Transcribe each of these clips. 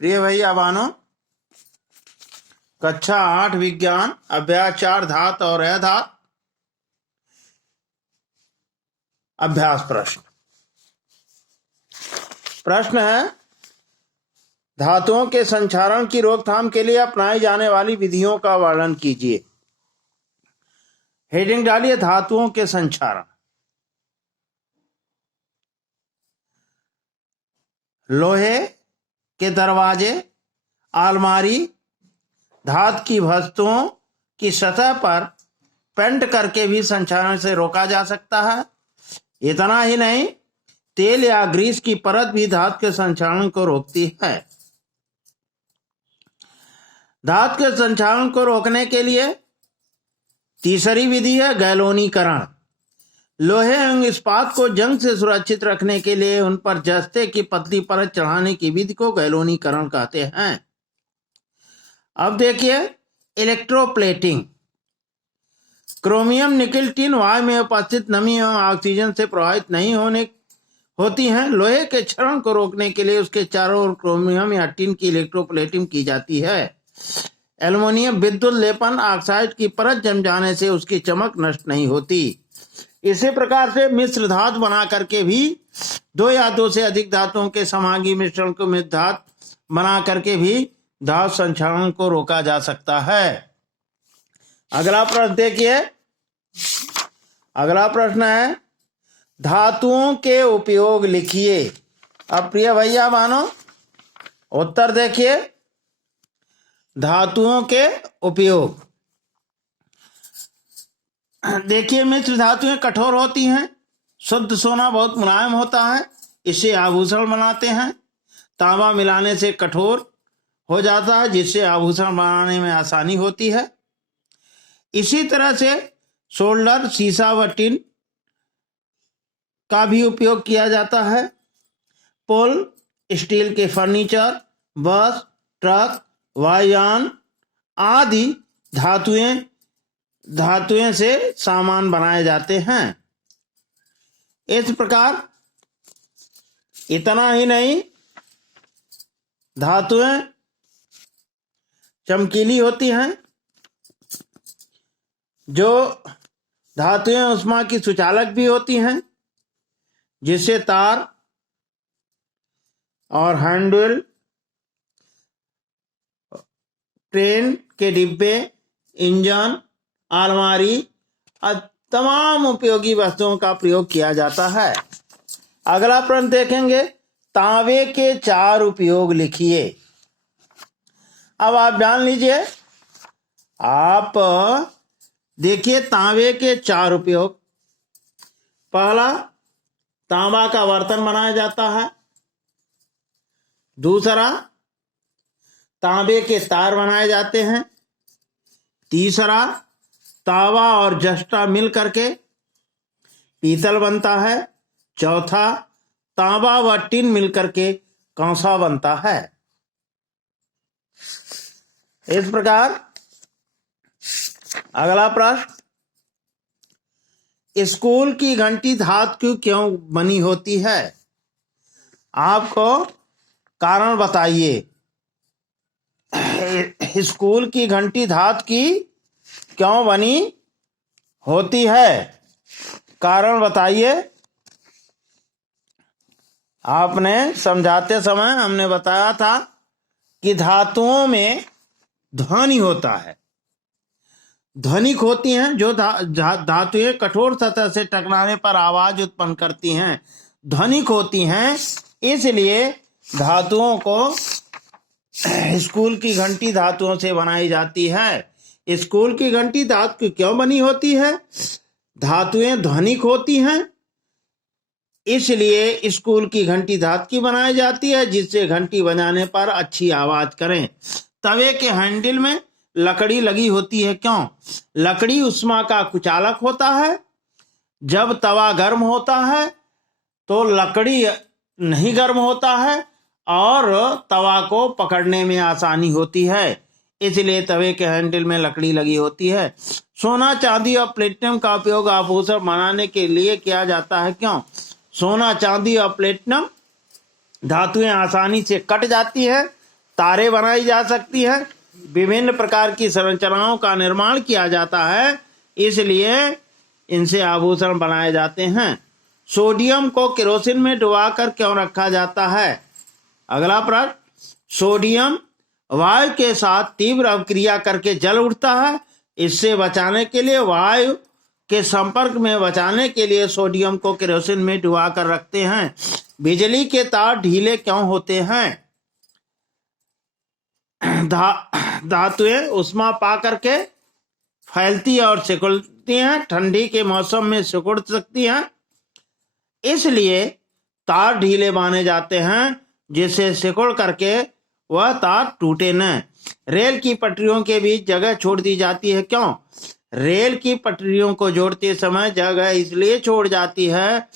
प्रिय भैया बहनों, कक्षा 8 विज्ञान अभ्यास 4 धात और अधात अभ्यास प्रश्न है, धातुओं के संक्षारण की रोकथाम के लिए अपनाई जाने वाली विधियों का वर्णन कीजिए। हेडिंग डालिए धातुओं के संक्षारण। लोहे के दरवाजे, अलमारी, धातु की वस्तुओं की सतह पर पेंट करके भी संक्षारण से रोका जा सकता है। इतना ही नहीं, तेल या ग्रीस की परत भी धातु के संक्षारण को रोकती है। धातु के संक्षारण को रोकने के लिए तीसरी विधि है गैल्वेनीकरण। लोहे एवं इस्पात को जंग से सुरक्षित रखने के लिए उन पर जस्ते की पतली परत चढ़ाने की विधि को गैल्वेनीकरण कहते हैं। अब देखिए इलेक्ट्रोप्लेटिंग। क्रोमियम, निकेल, टिन वायु में उपस्थित नमी एवं ऑक्सीजन से प्रभावित नहीं होती हैं। लोहे के क्षरण को रोकने के लिए उसके चारों ओर क्रोमियम या टिन की इलेक्ट्रोप्लेटिंग की जाती है। एल्युमिनियम विद्युत लेपन ऑक्साइड की परत जम जाने से उसकी चमक नष्ट नहीं होती। इसी प्रकार से मिश्र धातु बना करके भी दो या दो से अधिक धातुओं के समांगी मिश्रण को मिश्र धातु बना करके भी धातु संक्षारण को रोका जा सकता है। अगला प्रश्न देखिए। अगला प्रश्न है धातुओं के उपयोग लिखिए। अब प्रिय भैया मानो उत्तर देखिए। धातुओं के उपयोग देखिए, मिश्र धातुएं कठोर होती हैं। शुद्ध सोना बहुत मुलायम होता है, इससे आभूषण बनाते हैं। तांबा मिलाने से कठोर हो जाता है, जिससे आभूषण बनाने में आसानी होती है। इसी तरह से सोल्डर, सीसा व टिन का भी उपयोग किया जाता है। पुल, स्टील के फर्नीचर, बस, ट्रक, वायुयान आदि धातुएं से सामान बनाए जाते हैं। इस प्रकार इतना ही नहीं, धातुएं चमकीली होती हैं। जो धातुएं उष्मा की सुचालक भी होती हैं, जिससे तार और हैंडल, ट्रेन के डिब्बे, इंजन, अलमारी तमाम उपयोगी वस्तुओं का प्रयोग किया जाता है। अगला प्रश्न देखेंगे, तांबे के 4 उपयोग लिखिए। अब आप जान लीजिए, आप देखिए तांबे के 4 उपयोग। पहला, तांबा का बर्तन बनाया जाता है। दूसरा, तांबे के तार बनाए जाते हैं। तीसरा, तांबा और जस्ता मिल करके पीतल बनता है। चौथा, तांबा व टिन मिल करके कांसा बनता है। इस प्रकार अगला प्रश्न, स्कूल की घंटी धातु की क्यों बनी होती है? आपको कारण बताइए। स्कूल की घंटी धातु की क्यों बनी होती है? कारण बताइए। आपने समझाते समय हमने बताया था कि धातुओं में ध्वनि होता है, ध्वनिक होती हैं। जो धातुएं कठोर सतह से टकराने पर आवाज उत्पन्न करती हैं, ध्वनिक होती हैं। इसलिए धातुओं को स्कूल की घंटी धातुओं से बनाई जाती है। स्कूल की घंटी धातु की क्यों बनी होती है? धातुएं ध्वनिक होती हैं, इसलिए स्कूल की घंटी धातु की बनाई जाती है, जिससे घंटी बजाने पर अच्छी आवाज करें। तवे के हैंडल में लकड़ी लगी होती है। क्यों? लकड़ी उष्मा का कुचालक होता है। जब तवा गर्म होता है तो लकड़ी नहीं गर्म होता है और तवा को पकड़ने में आसानी होती है, इसलिए तवे के हैंडल में लकड़ी लगी होती है। सोना, चांदी और प्लेटिनम का उपयोग आभूषण बनाने के लिए किया जाता है। क्यों? सोना, चांदी और प्लेटिनम धातुएं आसानी से कट जाती है तारें बनाई जा सकती हैं, विभिन्न प्रकार की संरचनाओं का निर्माण किया जाता है, इसलिए इनसे आभूषण बनाए जाते हैं। सोडियम को केरोसिन में डुबाकर क्यों रखा जाता है? अगला प्रश्न, सोडियम वायु के साथ तीव्र अभिक्रिया करके जल उठता है। इससे बचाने के लिए, वायु के संपर्क में बचाने के लिए सोडियम को केरोसिन में डुबा कर रखते हैं। बिजली के तार ढीले क्यों होते हैं? धातुएं ऊष्मा पा करके फैलती और सिकुड़ती हैं, ठंडी के मौसम में सिकुड़ सकती हैं, इसलिए तार ढीले बांधे जाते हैं जिससे सिकुड़ करके वह तार टूटे न। रेल की पटरियों के बीच जगह छोड़ दी जाती है, क्यों? रेल की पटरियों को जोड़ते समय जगह इसलिए छोड़ जाती है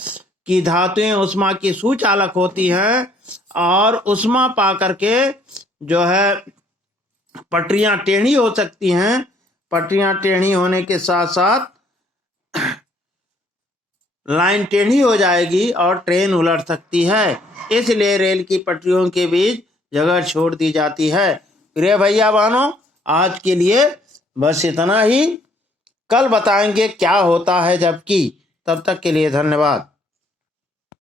कि धातुएं ऊष्मा की सुचालक होती हैं और ऊष्मा पा करके जो है पटरियां टेढ़ी हो सकती हैं। पटरियां टेढ़ी होने के साथ साथ लाइन टेढ़ी हो जाएगी और ट्रेन उलट सकती है, इसलिए रेल की पटरियों के बीच जगह छोड़ दी जाती है। प्रिय भैया बहनों, आज के लिए बस इतना ही। कल बताएंगे क्या होता है जबकि। तब तक के लिए धन्यवाद।